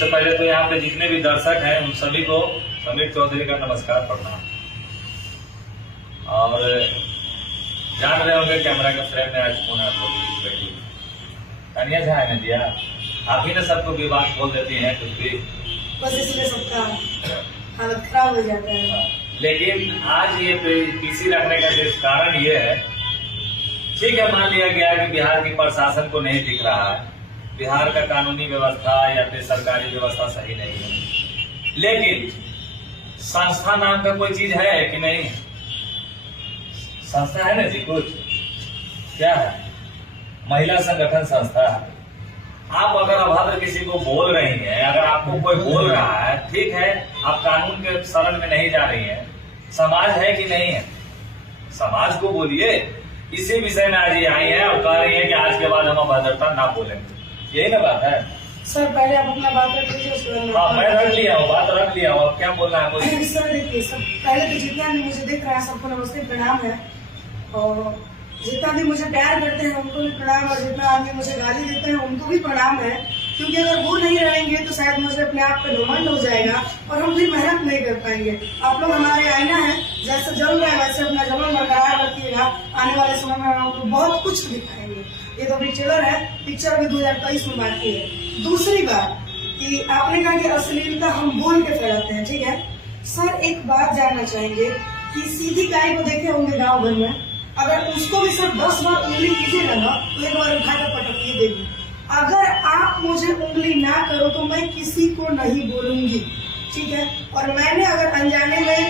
सबसे पहले तो यहाँ पे जितने भी दर्शक हैं उन सभी को समीर चौधरी का नमस्कार प्रणाम। और जान रहे होंगे कैमरा के फ्रेम में आज कौन आप लोग बैठी तानिया झा है ना दिया, आप ही ने सबको विवाद बोल देती हैं कुछ भी, बस इसलिए सबका हालत खराब हो जाता है। लेकिन आज ये पीसी रखने का सिर्फ कारण ये है, ठीक है मान लिया गया कि बिहार की प्रशासन को नहीं दिख रहा है, बिहार का कानूनी व्यवस्था या फिर सरकारी व्यवस्था सही नहीं है, लेकिन संस्था नाम का कोई चीज है कि नहीं? संस्था है ना जी, कुछ क्या है? महिला संगठन संस्था है। आप अगर अभद्र किसी को बोल रही हैं, अगर आपको कोई बोल रहा है, ठीक है आप कानून के शरण में नहीं जा रही हैं, समाज है कि नहीं है? समाज को बोलिए। इसी विषय में आज ये आई है और कह रही है कि आज के बाद हम अभद्रता ना बोलेंगे, यही ना बात है? सर पहले आप अपना बात रख लीजिए, उसके बाद हाँ मैं रख लिया हूँ, बात रख लिया हूँ, अब क्या बोलना है मुझे? सर देखिए, सब पहले तो जितना भी मुझे दिख रहा है सबको नमस्ते प्रणाम है, और जितना भी मुझे प्यार करते हैं उनको भी प्रणाम, और जितना आदमी मुझे गाली देते हैं उनको भी प्रणाम है, क्योंकि अगर वो नहीं रहेंगे तो शायद मुझे अपने आप पे घमंड हो जाएगा और हम भी मेहनत नहीं कर पाएंगे। आप लोग हमारे आईना है, जैसे जल रहे हैं वैसे अपना जलन बरकरार रखिएगा, आने वाले समय में हम आपको बहुत कुछ दिखाएंगे। ये तो अभी ट्रेलर है, पिक्चर भी 2023 में बाकी है। दूसरी बात कि आपने कहा कि अश्लीलता हम बोल के फैलाते हैं, ठीक है सर, एक बात जानना चाहेंगे कि सीधी गाय को देखे होंगे गाँव भर में, अगर उसको भी सर 10 बार उंगली कीजिएगा ना तो एक बार उठाकर पटकिए देगी। अगर आप मुझे उंगली ना करो तो मैं किसी को नहीं बोलूंगी, ठीक है? और मैंने अगर अनजाने में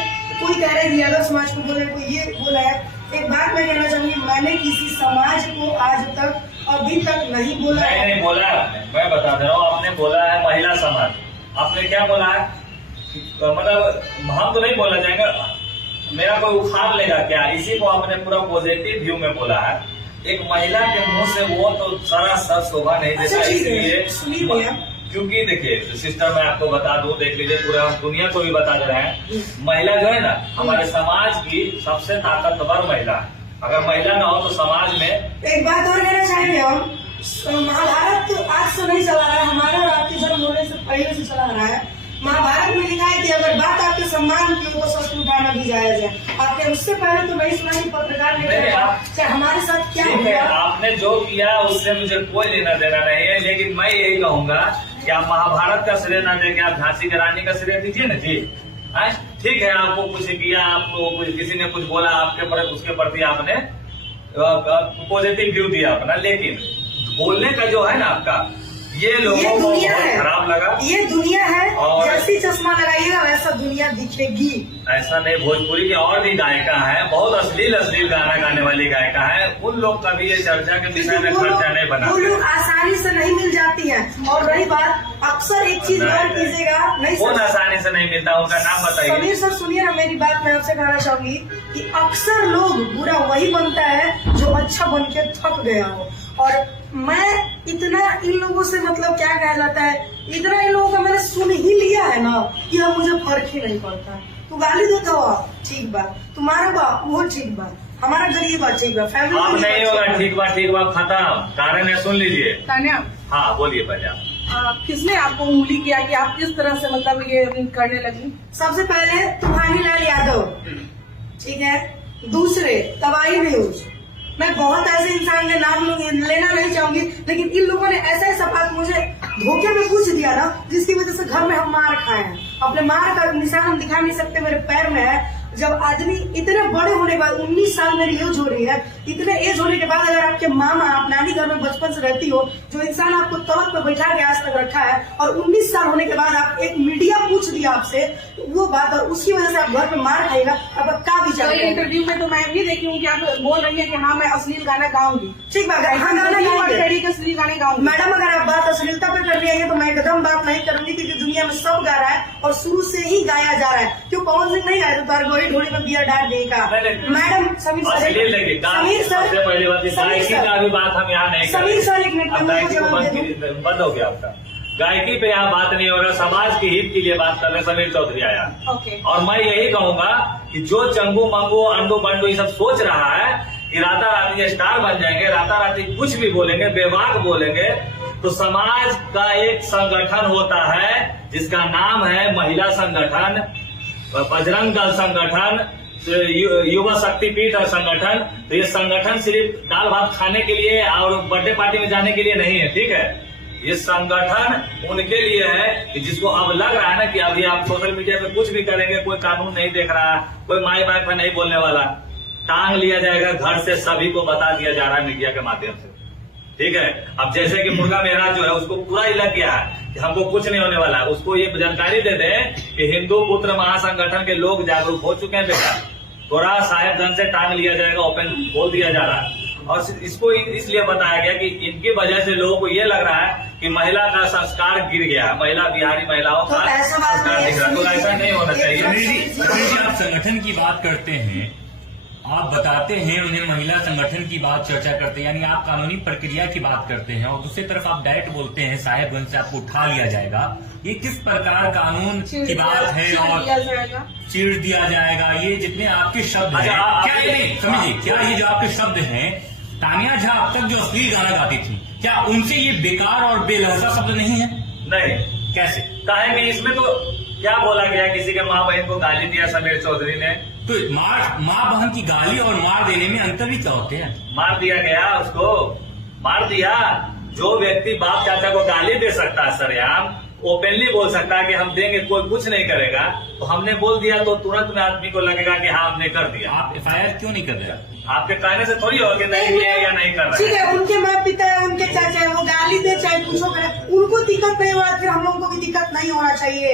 कोई कह रहे कि यादव समाज को बोले, कोई ये बोला है, एक बात मैं कहना चाहूंगी, मैंने किसी समाज को आज तक अभी तक नहीं बोला है। नहीं बोला है आपने, मैं बता दे रहा हूँ, आपने बोला है महिला समाज। आपने क्या बोला है? मतलब हम तो नहीं बोलना चाहेंगे, मेरा कोई उखाड़ लेगा क्या? इसी को आपने पूरा पॉजिटिव व्यू में बोला है। एक महिला के मुंह से वो तो सरासर शोभा नहीं देता, इसलिए क्योंकि देखिए सिस्टर मैं आपको बता दूं, देख लीजिए पूरा दुनिया को भी बता दे रहे हैं, महिला जो है ना हमारे समाज की सबसे ताकतवर महिला है। अगर महिला ना हो तो समाज में एक बात और कहना चाहेंगे हम, महाभारत तो आज से नहीं चला रहा है, हमारा और आपके जन्म होने से पहले से चला रहा है। महाभारत में लिखा है कि अगर बात आपके सम्मान की हो तो सच उठाना भी जायज है। आपने उससे पहले तो नहीं सुना कि पत्रकार ने हमारे साथ क्या किया? आपने जो किया उससे मुझे कोई लेना देना नहीं है, लेकिन मैं यही कहूंगा कि आप महाभारत का श्रेय ना देके आप झांसी की रानी का श्रेय दीजिए ना जी। ठीक है आपको कुछ किया, आपको किसी ने कुछ बोला आपके प्रति, उसके प्रति आपने पॉजिटिव व्यू दिया अपना, लेकिन बोलने का जो है ना आपका ये लोगों को खराब लगा। ये दुनिया है, जैसी चश्मा लगाइएगा वैसा दुनिया दिखेगी। ऐसा नहीं, भोजपुरी की और भी गायिका है, बहुत अश्लील गाना गाने वाली गायिका है, उन लोग का भी ये चर्चा के विषय में चर्चा नहीं बना। वो लोग आसानी से नहीं मिल जाती है। और रही बात, अक्सर एक चीज और कीजिएगा, नहीं कौन आसानी से नहीं मिलता, उनका नाम बताइए। समीर सर सुनिए ना मेरी बात, मैं आपसे कहना चाहूंगी कि अक्सर लोग बुरा वही बनता है जो अच्छा बन के थक गया हो। और मैं इतना इन लोगों से मतलब क्या कहा जाता है, इतना इन लोगों का मैंने सुन ही लिया है ना कि अब मुझे फर्क ही नहीं पड़ता। तो गाली देता हो आप, ठीक बात, तुम्हारा बाप वो ठीक बात, हमारा गरीब बात ठीक बात, फैमिली अब नहीं होगा, ठीक बात खत्म। ताने ने सुन लीजिए। तान्या, हाँ बोलिए पहले आप। किसने आपको उंगली किया कि आप किस तरह से मतलब ये करने लगी? सबसे पहले तुम्हारी लाल यादव, ठीक है, दूसरे तबाही न्यूज। मैं बहुत ऐसे इंसान के नाम लेना नहीं चाहूंगी, लेकिन इन लोगों ने ऐसा बात मुझे धोखे में पूछ दिया ना, जिसकी वजह से घर में हम मार खाए हैं। अपने मार का निशान हम दिखा नहीं सकते, मेरे पैर में है। जब आदमी इतने बड़े होने के बाद, 19 साल मेरी एज हो रही है, इतने एज होने के बाद अगर आपके मामा आप नानी घर में बचपन से रहती हो, जो इंसान आपको तलक पे बैठा के आज तक रखा है, और 19 साल होने के बाद आप एक मीडिया पूछ दिया आपसे वो बात, और उसकी वजह से आप घर में मार खाएगा, अब क्या विचार? इंटरव्यू में तो मैं भी देखी हूँ कि आप बोल रही है कि हाँ मैं अश्लील गाना गाऊंगी। ठीक बात है, हाँ गाना गाऊंगी, अश्लील गाने गाऊंगी। मैडम अगर आप बात अश्लीलता पे कर रही है तो मैं एकदम बात नहीं करूंगी, क्योंकि दुनिया में सब गा रहा है और शुरू से ही गाया जा रहा है। क्यों पवन सिंह नहीं गाया तो तार गोली ढोली में दिया डाल देगा। Madam Sameer sir, Sameer sir पहली बात गायकी का भी बात हम यहाँ नहीं, समीर सर एक मिनट बंद हो गया आपका, गायकी पे यहाँ बात नहीं हो रहा, समाज के हित के लिए बात कर रहे समीर चौधरी आया। और मैं यही कहूंगा कि जो चंगू मंगू अंडू बंडू ये सब सोच रहा है कि राता राती स्टार बन जाएंगे, राता राती कुछ भी बोलेंगे, बेबाक बोलेंगे, तो समाज का एक संगठन होता है जिसका नाम है महिला संगठन, बजरंग दल संगठन, युवा शक्तिपीठ और संगठन। तो ये संगठन सिर्फ दाल भात खाने के लिए और बर्थडे पार्टी में जाने के लिए नहीं है, ठीक है। ये संगठन उनके लिए है कि जिसको अब लग रहा है ना कि अभी आप सोशल मीडिया पे कुछ भी करेंगे, कोई कानून नहीं देख रहा, कोई माई बाप पे नहीं बोलने वाला, टांग लिया जाएगा घर से, सभी को बता दिया जा रहा है मीडिया के माध्यम से, ठीक है। अब जैसे कि मुर्गा मेहराज जो है उसको पूरा ही लग गया है कि हमको कुछ नहीं होने वाला है, उसको ये जानकारी दे दें कि हिंदू पुत्र महासंगठन के लोग जागरूक हो चुके हैं बेटा, थोड़ा साहेबगंज से टांग लिया जाएगा, ओपन बोल दिया जा रहा है। और इसको इसलिए बताया गया कि इनकी वजह से लोगों को ये लग रहा है कि महिला का संस्कार गिर गया है, महिला बिहारी महिलाओं का संस्कार दिख रहा है, तो ऐसा नहीं होना चाहिए। आप संगठन की बात करते हैं, आप बताते हैं उन्हें महिला संगठन की बात चर्चा करते हैं, यानी आप कानूनी प्रक्रिया की बात करते हैं, और दूसरी तरफ आप डायरेक्ट बोलते हैं साहेबगंज से आपको उठा लिया जाएगा। ये किस प्रकार कानून की बात है? और चीड़ दिया जाएगा, ये जितने आपके शब्द हैं, क्या ये नहीं समझिए, क्या ये जो आपके शब्द हैं, तानिया झा अब तक जो अश्लील गाना गाती थी, क्या उनसे ये बेकार और बेलहजा शब्द नहीं है? नहीं। कैसे? काहे कि इसमें तो क्या बोला गया, किसी के माँ बहन को गाली दिया समीर चौधरी ने, तो माँ बहन की गाली और मार देने में अंतर भी क्या होते हैं? मार दिया गया, उसको मार दिया। जो व्यक्ति बाप चाचा को गाली दे सकता है सरेआम, ओपनली बोल सकता है कि हम देंगे, कोई कुछ नहीं करेगा, तो हमने बोल दिया तो तुरंत में आदमी को लगेगा कि हाँ हमने कर दिया। आप FIR क्यों नहीं कर रहे? आपके कहने से थोड़ी होगा कि नहीं किया या नहीं कर ठीक रहा है, उनके माँ पिता है, उनके चाचा है, वो गाली दे चाहे कुछ करे, उनको दिक्कत नहीं हो रहा, फिर हम लोगों को भी दिक्कत नहीं होना चाहिए।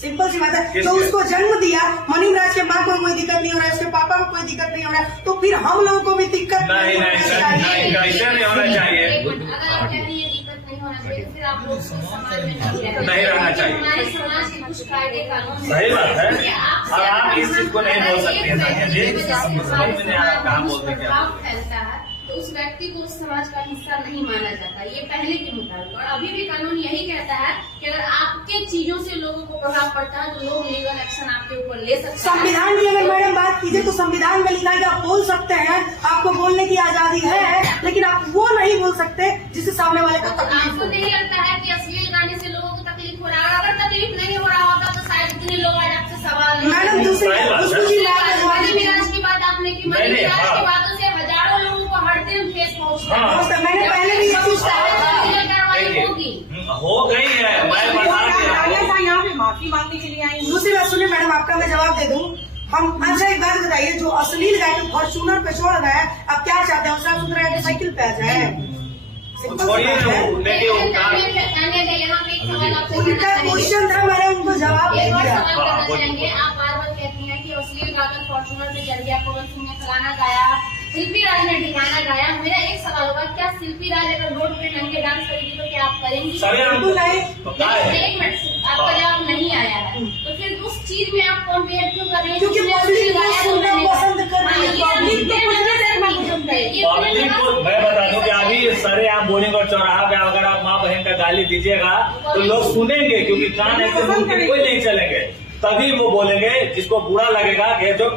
सिंपल सी बात है। जो उसको जन्म दिया, मनीमराज के माँ को कोई दिक्कत नहीं हो रहा है, उसके पापा को कोई दिक्कत नहीं हो रहा है, तो फिर हम लोगों को भी दिक्कत नहीं कैसे नहीं होना चाहिए, अगर आप कह रही है दिक्कत नहीं होना चाहिए, तो फिर आप लोग समाज में नहीं रहना चाहिए। हमारे समाज के कुछ कायदे कानून, सही बात है। और आप इस चीज को नहीं बोल सकती है सानिया जी, समझ में नहीं आ रहा कहाँ बोलते क्या। प्रभाव फैलता है तो उस व्यक्ति को उस समाज का हिस्सा नहीं माना जाता, ये पहले के मुताबिक। और अभी भी कानून यही कहता है कि अगर आपके चीजों से लोगों को प्रभाव पड़ता है तो लोग लीगल एक्शन आपके ऊपर ले सकते हैं। संविधान की अगर मैडम बात कीजिए तो संविधान में लिखा है कि आप बोल सकते हैं, आपको बोलने की आजादी है, लेकिन आप वो नहीं बोल सकते जिससे सामने वाले को तकलीफ आपको हो। नहीं लगता है कि अश्लील गाने से लोगों को तकलीफ हो रहा है? अगर तकलीफ नहीं हो रहा होता तो शायद इतने लोग आज आपसे सवाल नहीं मैडम दूसरी मनीमराज की बात आपने की, मनीमराज की बातों से हजारों लोगों को हर दिन फेस पहुँचता है। मैंने पहले भी ये चीज कार्रवाई होगी, हो गई है, मैं बता दिया। यहाँ पे माफी मांगने के लिए आई। दूसरी बात सुनिए मैडम, आपका मैं जवाब दे दूं। हम अच्छा एक बात बताइए, जो अश्लील गाय को फॉर्चूनर पे छोड़ गए, अब क्या चाहते हैं? साफ सुथरा है साइकिल पे आ जाए? छोड़िए ना, देखिए उनका क्वेश्चन था, मैंने उनको जवाब दे दिया। आप बार बार कहती हैं कि अश्लील गाकर फॉर्चूनर पे चढ़ गया, पवन सिंह ने फलाना गाया, शिल्पी राज ने ठिकाना गाया। मेरा एक सवाल होगा, क्या शिल्पी राज अगर रोड पे नंगे डांस करेगी तो क्या आप करेंगी? बिल्कुल नहीं। एक मिनट, आपका जवाब नहीं आया है, तो फिर उस चीज में आप कंपेयर क्यों कर रहे हैं? क्योंकि पब्लिक को सुनना पसंद कर रही है। पब्लिक को मैं बता दूं कि अभी सरे आप बोलेंगे और चौराहा पे अगर आप माँ बहन का गाली दीजिएगा तो लोग सुनेंगे, क्योंकि कान ऐसे कोई नहीं चलेंगे, तभी वो बोलेंगे। जिसको बुरा लगेगा कि जो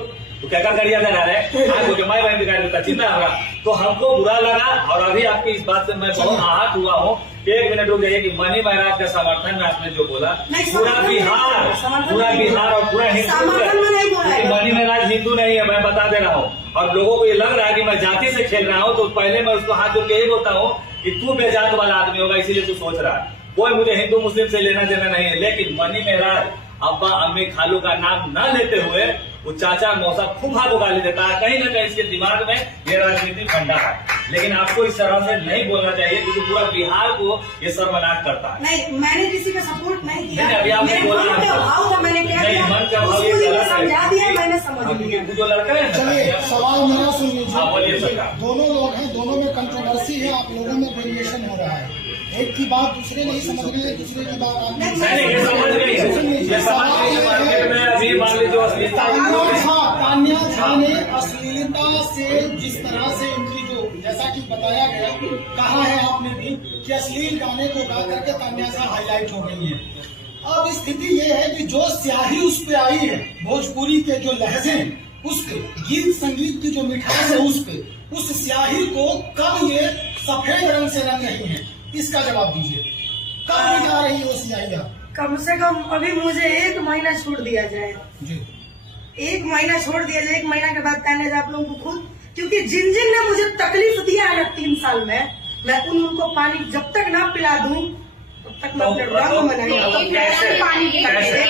क्या करिया जा रहा है, आपको माई बहन दिखाई देता चिंता होगा, तो हमको बुरा लगा। और अभी आपकी इस बात से मैं बहुत आहत हुआ हूँ। एक मिनट रुक जाइए कि मनी महाराज के समर्थन में आपने जो बोला, पूरा बिहार और पूरा हिंदू, मनी महाराज हिंदू नहीं है, मैं बता दे रहा हूँ। और लोगों को ये लग रहा है कि मैं जाति से खेल रहा हूँ, तो पहले मैं उसको हाथ जोड़ के यही बोलता हूँ कि तू बेजात वाला आदमी होगा, इसीलिए तू सोच रहा है। कोई मुझे हिंदू मुस्लिम से लेना देना नहीं है, लेकिन मनी महाराज अब्बा अम्मी खालू का नाम न लेते हुए वो चाचा मौसा खूब हाथ गाली देता है। कहीं ना कहीं इसके दिमाग में ये राजनीतिक फंडा है, लेकिन आपको इस तरह से नहीं बोलना चाहिए, क्योंकि पूरा बिहार को ये शर्मनाक करता है। नहीं, मैंने किसी का सपोर्ट नहीं किया। अभी आपने बोला मन का भाव था, मैंने क्या किया, उसको समझा दिया, मैंने समझ लिया। जो लड़का है चलिए सवाल मेरा सुन बोलिए लीजिए। सरकार। दोनों लोग हैं, दोनों में कंट्रोवर्सी है, आप लोगों में वेरिएशन हो रहा है। एक की बात दूसरे नहीं समझ रहे हैं, दूसरे की बात आप नहीं ये समझ गई है, ये समझ गई है। मार्केट में अभी मान लीजिए जो अश्लीलता तान्या झा ने अश्लीलता से जिस तरह से इनकी जो जैसा कि बताया गया, कहा है आपने भी कि अश्लील गाने को गा करके तान्या झा हाईलाइट हो गई है। अब स्थिति ये है कि जो स्याही उस पे आई है, भोजपुरी के जो लहजे उस पे, गीत संगीत की जो मिठास है उस पे, उस स्याही को कब ये सफेद रंग से रंग नहीं है, इसका जवाब दीजिए। कब नहीं जा रही हो सीआई आप? कम से कम अभी मुझे 1 महीना छोड़ दिया जाए, जी 1 महीना छोड़ दिया जाए। 1 महीना के बाद तानेजा आप लोगों को खुद, क्योंकि जिन जिन ने मुझे तकलीफ दिया है 3 साल में, मैं उनको पानी जब तक ना पिला दूं तब तक मैं अपने रंग में नहीं आता। एक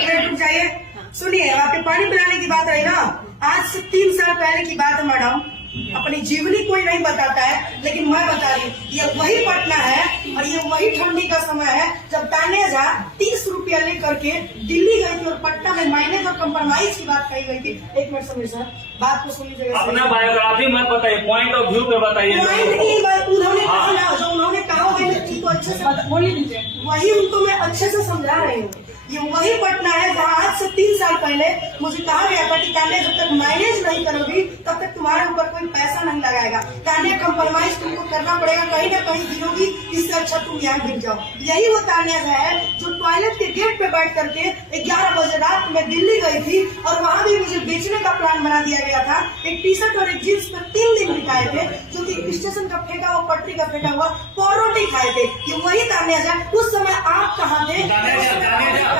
मिनट रुक जाइए, सुनिए। आपके पानी पिलाने की बात रही ना, आज से 3 साल पहले की बात है मैडम। अपनी जीवनी कोई नहीं बताता है, लेकिन मैं बता रही हूँ। ये वही पटना है और ये वही ठंडी का समय है जब तानेजा 30 रुपया लेकर के दिल्ली गई थी और पटना में माइनेज और कंप्रोमाइज की बात कही गई थी। 1 मिनट सुनिए सर, बात को सुनिए। अपना बायोग्राफी मत बताइए, पॉइंट ऑफ व्यू पे बताइए। उन्होंने कहा ना, जो उन्होंने कहा उनको अच्छे से बोलिए दीजिए। वही उनको मैं अच्छे से समझा रही हूँ। ये वही पटना है जहाँ आज से 3 साल पहले मुझे कहा गया था कि तान्या जब तक मैनेज नहीं करोगी तब तक तुम्हारे ऊपर कोई पैसा नहीं लगाएगा। तान्या कंप्रोमाइज तुमको करना पड़ेगा, कहीं ना कहीं गिरोगी, इससे अच्छा तुम यहाँ गिर जाओ। यही वो तान्या है जो टॉयलेट के गेट पे बैठ करके 11 बजे रात में दिल्ली गई थी और वहाँ भी मुझे बेचने का प्लान बना दिया गया था। एक टी शर्ट और एक जींस पर 3 दिन बिताए थे, जो कि स्टेशन का फेंका हुआ, पटरी का फेंका हुआ परोटी खाए थे। ये वही तान्या है। उस समय आप कहाँ थे?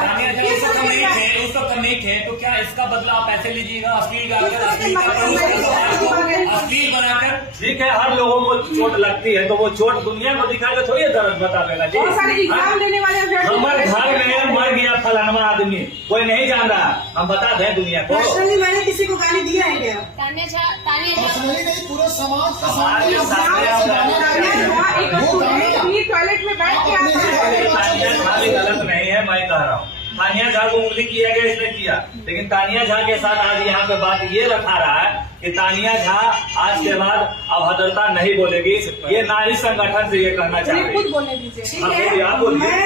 उस वक्त नहीं थे, तो क्या इसका बदला आप पैसे लीजिएगा? अश्लील गाकर, अश्लील बनाकर। ठीक है, हर लोगों को चोट लगती है, तो वो चोट दुनिया को दिखा के थोड़ी दर्द बता देगा जी। बहुत सारे एग्जाम देने वाले हमारे घर में मर गया फलाना आदमी, कोई नहीं जान रहा, हम बता दें दुनिया को। पर्सनली मैंने किसी को गाली दिया है क्या? तानेजा पर्सनली नहीं, पूरे समाज के समाज के सामने टॉयलेट में बैठ के तानिया झा भी गलत नहीं है, मैं कह रहा हूँ। तानिया झा को उंगली किया गया, इसने किया, लेकिन तानिया झा के साथ आज यहाँ पे बात ये रखा रहा है कि तानिया झा आज के बाद अभद्रता नहीं बोलेगी। ये नारी संगठन से ये कहना चाह रही खुद है। बोलने दीजिए। ठीक है, मैं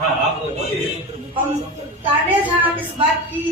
हाँ, आप बोलिए। तान्या झा इस बात की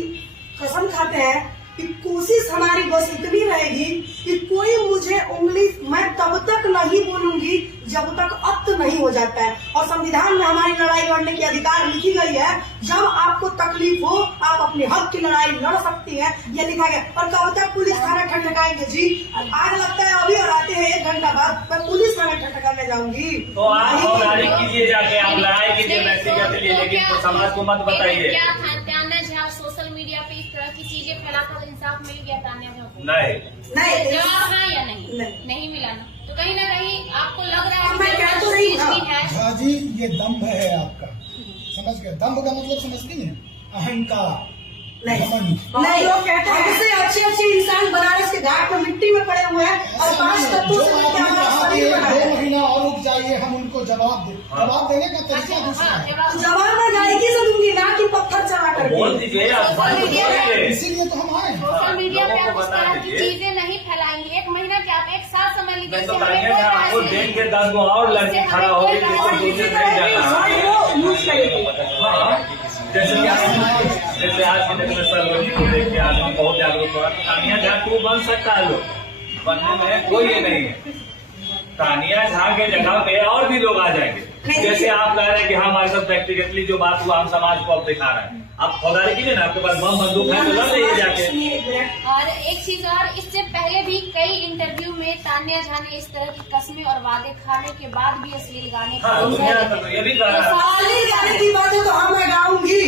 कसम खाते हैं कि कोशिश हमारी बस इतनी रहेगी कि कोई मुझे उंगली, मैं तब तक नहीं बोलूंगी जब तक अक्त नहीं हो जाता है। और संविधान में हमारी लड़ाई लड़ने की अधिकार लिखी गई है। जब आपको तकलीफ हो आप अपने हक की लड़ाई लड़ सकती है, ये लिखा गया। और कब तक पुलिस थाना ठटकाएंगे जी? आग लगता है अभी और आते हैं 1 घंटा बाद, मैं पुलिस थाना ठटकाने जाऊंगी। तो आप लड़ाई कीजिए, जाके आप लड़ाई कीजिए व्यक्तिगत लिए, लेकिन तो समाज को मत बताइए। क्या तान्या झा सोशल मीडिया पे इस तरह की चीजें फैलाकर इंसाफ मिल गया तान्या झा को? नहीं, जवाब हाँ या नहीं? नहीं मिला ना, तो कहीं ना कहीं आपको लग रहा है मैं कि कह तो रही चीज भी है। झा जी, ये दम्भ है आपका, समझ गए? दम्भ का मतलब समझती हैं? अहंकार, घमंड। नहीं, लोग कहते हैं हमसे अच्छे इंसान बनारस के घाट में मिट्टी में पड़े हुए हैं और 5 तत्वों से मिलकर हमारा शरीर बना है। 2 महीना और रुक जाइए, हम उनको जवाब दें। जवाब देने का तरीका दूसरा है। तो जवाब मैं गायकी से दूंगी ना कि पत्थर चला करके। बोल दीजिए आप, बात तो बोलिए। इसीलिए तो हम आए। सोशल मीडिया पे आप लोगों को इस बता तरह की दीजिए। चीजें नहीं फैलाएंगे। 1 महीना क्या, आप 1 साल समझ लीजिए। नहीं तो इससे हमें तानिया कोई झा आपको राहत देख नहीं। के 10 गो और लड़की खड़ा होगी जिसको दूसरे नहीं जाना। हाँ, जैसे आज के दिन में सर्वोनी को देख के आदमी बहुत जागरूक हुआ। तानिया झा तू बन सकता है, लोग बनने में कोई ये नहीं है। तानिया झा के जगह पे और भी लोग आ जाएंगे। जैसे आप कह रहे हैं कि हमारे साथ व्यक्तिगतली जो बात हुआ हम समाज को अब दिखा रहे हैं, आप फौजदारी कीजिए ना, आपके पास बम बंदूक है तो लड़ लीजिए जाके। और एक चीज और, इससे पहले भी कई इंटरव्यू में तान्या झा ने इस तरह की कस्में और वादे खाने के बाद भी अश्लील गाने हाँ, दुनिया तो ये भी कह रहा है। सवाल गाने की बात है तो हाँ मैं गाऊंगी,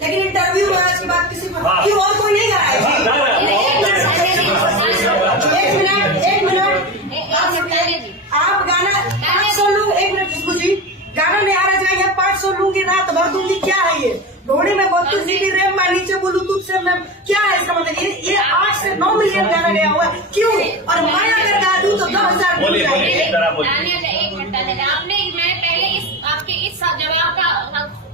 लेकिन इंटरव्यू में आज की बात किसी को हाँ। क्यों और कोई नहीं गा रहा है? हाँ, गा रहा है। एक मिनट, आप गाना 500 लूंगी। 1 मिनट खुशबू जी, गाना नहीं आ रहा जाएगा, 500 लूंगी, रात भर दूंगी, क्या है ये? घोड़े में 32 GB रैम, मैं नीचे ब्लूटूथ से मैं, क्या है इसका मतलब? ये 8 से 9 मिलियन गाना गया हुआ है, क्यों? और मैं अगर गा दूं तो 10,000 बोलिए, जाएंगे। बोलिए, एक तरह बोलिए। तान्या झा, 1 घंटा देना आपने। मैं पहले आपके इस जवाब का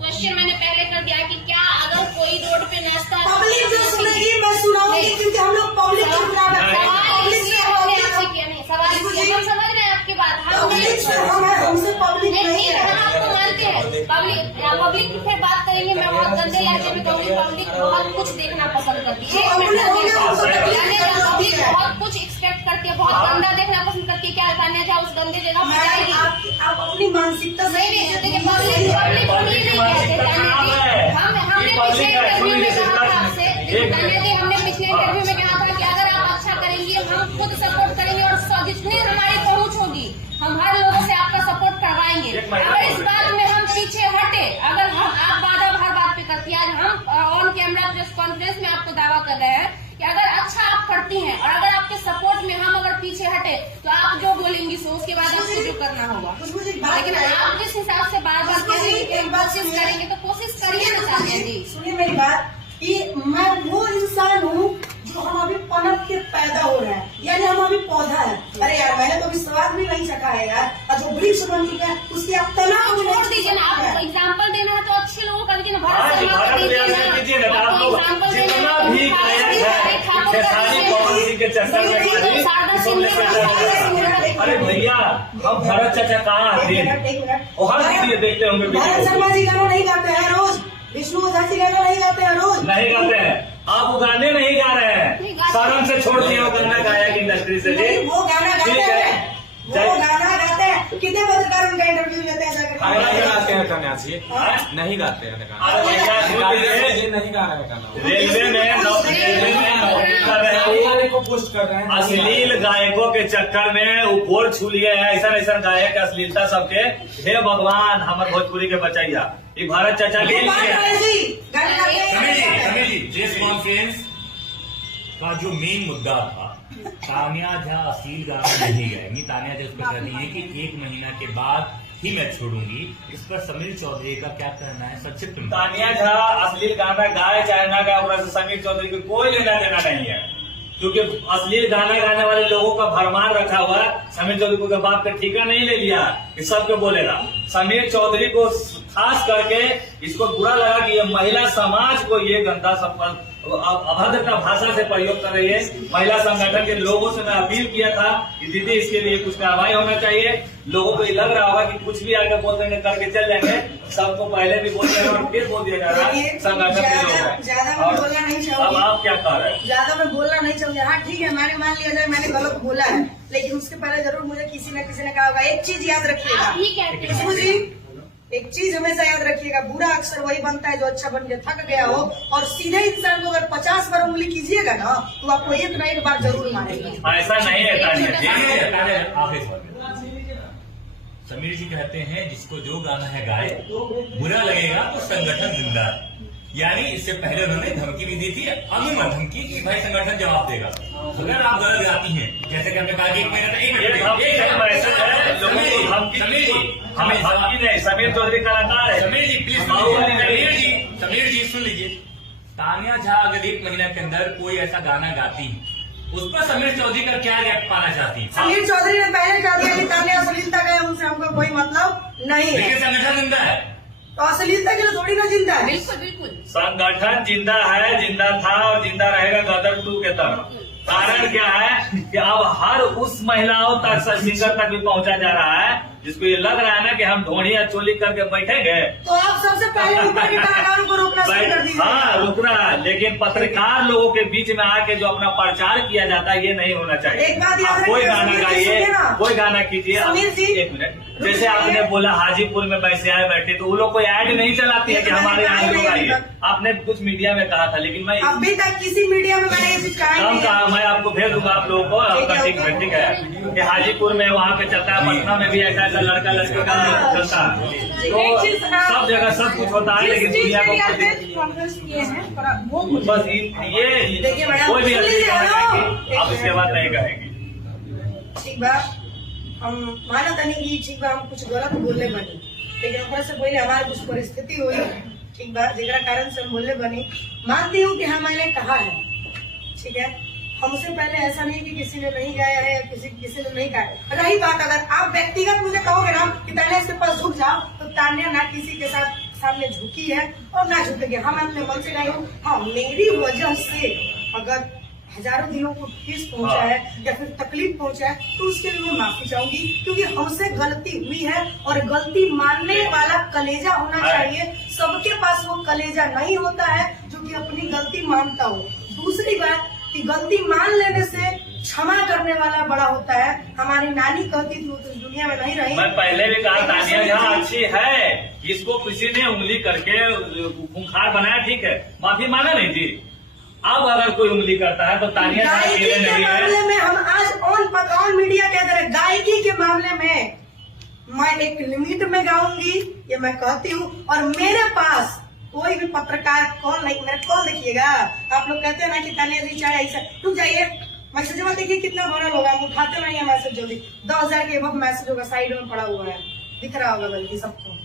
क्वेश्चन मैंने पहले कर दिया कि क्या अगर कोई रोड पे नाचता है, पब्लिक जो सुनेगी मैं सुनाऊंगी, क्योंकि हम लोग पब्लिक के खिलाफ हैं। पब्लिक से सवाल हम समझ रहे हैं आपकी बात। पब्लिक से हम हैं, हमसे पब्लिक नहीं है। हम आपको मानते हैं। पब्लिक की फिर बात करेंगे। मैं बहुत गंदे लहजे में कहूँगी, पब्लिक बहुत कुछ देखना पसंद करती है। पब्लिक बहुत कुछ एक्सपेक्ट करती है, बहुत गंदा देखना पसंद करती है। क्या तान्या झा उस गंदे जगह पर जाएगी? आप अपनी मानसिकता से नहीं, देखिए पब्लिक हम ये नहीं कहते तान्या जी। हमने पिछले इंटरव्यू में कहा था आपसे, तान्या जी हमने पिछले इंटरव्यू में कहा था कि अगर आप अच्छा करेंगी हम खुद सपोर्ट करेंगे और जितनी हमारी पहुंच होगी हम हर लोगों से आपका सपोर्ट करवाएंगे। एक महिला अगर इस बोल बात में हम पीछे हटे, अगर हम आप बाधा हर बात पे करती है, आज हम ऑन कैमरा प्रेस कॉन्फ्रेंस में आपको दावा कर रहे हैं कि अगर अच्छा आप करती हैं और अगर आपके सपोर्ट में हम अगर पीछे हटे तो आप जो बोलेंगी सो उसके बाद आपको जो करना होगा। खुशबू जी, बात लेकिन करें। आप जिस हिसाब से बार बार खुशबू जी, एक बात कोशिश सुनिए। करेंगे तो कोशिश करिए ना तानिया जी। सुनिए मेरी बात कि मैं वो इंसान हूँ जो हम अभी पनप के पैदा हो रहे हैं, यानी हम अभी पौधा है। अरे यार मैंने तो अभी स्वाद भी नहीं चखा है यार, और जो वृक्ष बन चुका है उसकी आप तनाव छोड़ दीजिए ना, आप एग्जाम्पल देना है तो अच्छे लोगों का, लेकिन हाँ जी, भारत रियासत कीजिए ना, आप लोग जितना भी गायक है खेसारी पवन सिंह के चक्कर में अरे भैया हम भरत चाचा कहाँ आते हैं, वो हर वीडियो देखते होंगे, भरत शर्मा जी गाना नहीं गाते हैं रोज, विष्णु ओझा जी गाना नहीं गाते हैं रोज। नहीं गाते हैं, आप वो गाने नहीं गा रहे हैं, शर्म से छोड़ दिए वो गाना गायक इंडस्ट्री से जी। नहीं, वो गाना गाते ठीक है, हैं, वो गाना गाते हैं। कितने पत्रकार उनका इंटरव्यू लेते हैं जाकर? नहीं गाते हैं गाना जी, हाँ? नहीं गाते हैं गाना। अरे भैया ये नहीं गा रहे हैं गाना। रेलवे में नौकरी कर रहे हैं, गाने को पोस्ट कर रहे हैं। अश्लील गायकों के चक्कर में वो पोर छू लिए हैं, ऐसा ऐसा गायक अश्लीलता सबके। हे भगवान हमारे भोजपुरी के बचैया, ये भारत चाचा के ये बात लिए है जी, गाना गाते हैं। समीर जी प्रेस कॉन्फ्रेंस का जो मेन मुद्दा था, तानिया झा अश्लील गाना नहीं गाएंगी। तानिया झा उस पर कहती है कि 1 महीना के बाद ही मैं छोड़ूंगी। इस पर समीर चौधरी का क्या कहना है, संक्षिप्त में? तानिया झा अश्लील गाना गाए चाहे ना गाए, उससे समीर चौधरी को कोई लेना देना नहीं है, क्योंकि अश्लील गाना गाने वाले लोगों का भरमार रखा हुआ है। समीर चौधरी को बाप का ठीका नहीं ले लिया कि सबके बोलेगा। समीर चौधरी को खास करके इसको बुरा लगा कि ये महिला समाज को ये गंदा सब अभद्रता भाषा से प्रयोग कर रही है। महिला संगठन के लोगों से मैं अपील किया था कि दीदी इसके लिए कुछ कार्रवाई होना चाहिए। लोगों को ये लग रहा होगा कि कुछ भी आगे बोल देंगे करके चल जाएंगे, सबको पहले भी बोल दिया और फिर बोल दिया जा रहा है संगठन के लोग ज्यादा हैं। मैं और बोलना नहीं अब चाहूंगी, आप क्या कर रहे हैं? ज्यादा मैं बोलना नहीं चाहूंगी। हाँ ठीक है, मैंने मान लिया जाए मैंने गलत बोला है, लेकिन उसके पहले जरूर मुझे किसी न किसी ने कहा होगा। एक चीज याद रखिएगा आप ही कहते खुशबू हैं जी, एक चीज हमेशा याद रखिएगा, बुरा अक्सर वही बनता है जो अच्छा बन के थक गया हो। और सीधे इंसान को अगर 50 बार उंगली कीजिएगा ना तो आपको एक ना एक बार जरूर मारेगा। ऐसा नहीं है तानिया जी। आखिरी सवाल में। समीर जी कहते हैं जिसको जो गाना है गाए, बुरा लगेगा तो संगठन जिंदा है। यानी इससे पहले उन्होंने धमकी भी दी थी, अमूमन धमकी कि भाई संगठन जवाब देगा अगर आप गलत गाती हैं। जैसे कि हमने कहा कि 1 महीना समीर जी हमें धमकी नहीं, समीर चौधरी कलाकार है। समीर जी प्लीज समीर जी सुन लीजिए। तानिया झा अगर 1 महीना के अंदर कोई ऐसा गाना गाती उस पर समीर चौधरी का क्या रिएक्ट पाना चाहती? समीर चौधरी ने पहले कह दिया कि तानिया अश्लीलता गए, उनसे हमको कोई मतलब नहीं है। लेकिन संगठन जिंदा है, तो अश्लीलता के लिए थोड़ी ना जिंदा है। बिल्कुल बिल्कुल। संगठन जिंदा है, जिंदा था और जिंदा रहेगा गदर 2 के तरफ। कारण क्या है कि अब हर उस महिलाओं तक सिंगर तक भी पहुंचा जा रहा है जिसको ये लग रहा है ना कि हम ढोड़िया चोली करके बैठेंगे। तो आप सबसे पहले ऊपर के कलाकारों को रोकना शुरू कर दीजिए। हाँ रुकना है, लेकिन पत्रकार लोगों के बीच में आके जो अपना प्रचार किया जाता है ये नहीं होना चाहिए। एक बात याद आप कोई रखिए, गाना समीर जी, गाइए, सुनिए ना। कोई गाना कीजिए। समीर जी, एक मिनट, जैसे आपने बोला हाजीपुर में वैसे आए बैठे, तो वो लोग कोई ऐड नहीं चलाती है कि हमारे यहाँ लोग आइए। आपने कुछ मीडिया में कहा था, लेकिन मैं अभी तक किसी मीडिया में मैंने ये चीज कहा कम नहीं है। कहा, मैं आपको भेज दूंगा आप लोगों को। आपका ठीक है, ठीक है कि हाजीपुर में वहाँ पे चलता है, पटना में भी ऐसा ऐसा लड़का लड़की का चलता है। तो सब जगह सब कुछ होता है, लेकिन दुनिया को कॉन्फ्रेंस किए हैं पर वो बस ये देखिए मैडम, कोई भी सुन लीजिए, हेलो। आप इसके बाद नहीं कहेंगे। ठीक बा, हम माना तनी की ठीक बा, हम कुछ गलत बोलने बनी, लेकिन ओकरा से पहले हमारी कुछ परिस्थिति हुई, ठीक बा, जेकरा कारण से हम बोलने बनी। मानती हूँ कि हाँ मैंने कहा है, ठीक है। हमसे पहले ऐसा नहीं कि किसी ने नहीं गाया है या किसी ने नहीं गाया। रही बात, अगर आप व्यक्तिगत मुझे कहोगे ना कि तानिया इसके पास झुक जाओ, तो तानिया ना किसी के साथ सामने झुकी है और ना झुकेगी। हाँ मैं अपने मन से गई हूँ। हाँ मेरी वजह से अगर हजारों दिलों को ठेस पहुंचा है या फिर तकलीफ पहुंचा है तो उसके लिए मैं माफी चाहूंगी, क्योंकि हमसे गलती हुई है और गलती मानने वाला कलेजा होना चाहिए। सबके पास वो कलेजा नहीं होता है जो कि अपनी गलती मानता हो। दूसरी बात कि गलती मान लेने से क्षमा करने वाला बड़ा होता है। हमारी नानी कहती थी वो तो इस दुनिया में नहीं रही। मैं पहले भी कहा तानिया यहाँ अच्छी है, इसको किसी ने उंगली करके खूंखार बनाया, ठीक है, माफी माना नहीं थी। अब अगर कोई उंगली करता है तो तानिया गायकी अकेले के नहीं मामले है। में हम आज ऑन मीडिया कह रहे हैं, गायकी के मामले में मैं एक लिमिट में गाऊंगी, ये मैं कहती हूँ। और मेरे पास कोई भी पत्रकार कॉल नहीं, मेरा कॉल देखिएगा। आप लोग कहते हैं ना कि तानिया जी चाहे ऐसा, रुक जाइए, मैसेज में देखिए कितना वायरल होगा, हम उठाते नहीं है मैसेज जल्दी। 10,000 के अब मैसेज होगा, साइड में पड़ा हुआ है, दिख रहा होगा बल्कि सबको।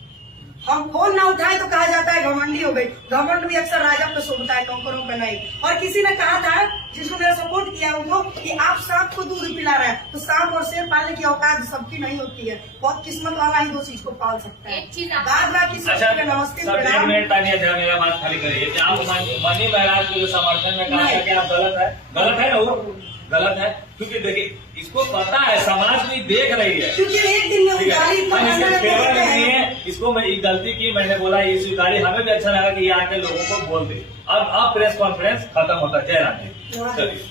हम फोन ना उठाए तो कहा जाता है घमंडी हो गई। घमंड भी अक्सर राजा पे शोभता है, नौकरों पे नहीं। और किसी ने कहा था, जिसको मेरा सपोर्ट किया उनको, कि आप सांप को दूध पिला रहे हैं, तो सांप और शेर पालने की औकात सबकी नहीं होती है। बहुत किस्मत वाला ही दो चीज को पाल सकता है। एक चीज आप- बाद बाकी अच्छा सबके नमस्ते सर, एक प्रणाम। मिनट तानिया जी, मेरा बात खाली करिए कि आप मनी महाराज के जो समर्थन में कहा नहीं। कि आप गलत है ना, वो गलत है। क्योंकि देखिए इसको पता है, समाज भी देख रही है। क्योंकि एक दिन में ठीक है, उगाली हम इसके पकड़ने फेवर में लगते नहीं हैं। है, इसको मैं एक गलती की, मैंने बोला ये स्वीकारी, हमें भी अच्छा लगा कि ये आके लोगों को बोल दे। अब प्रेस कॉन्फ्रेंस खत्म होता है। जय राम जी। चलिए,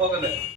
हो गया।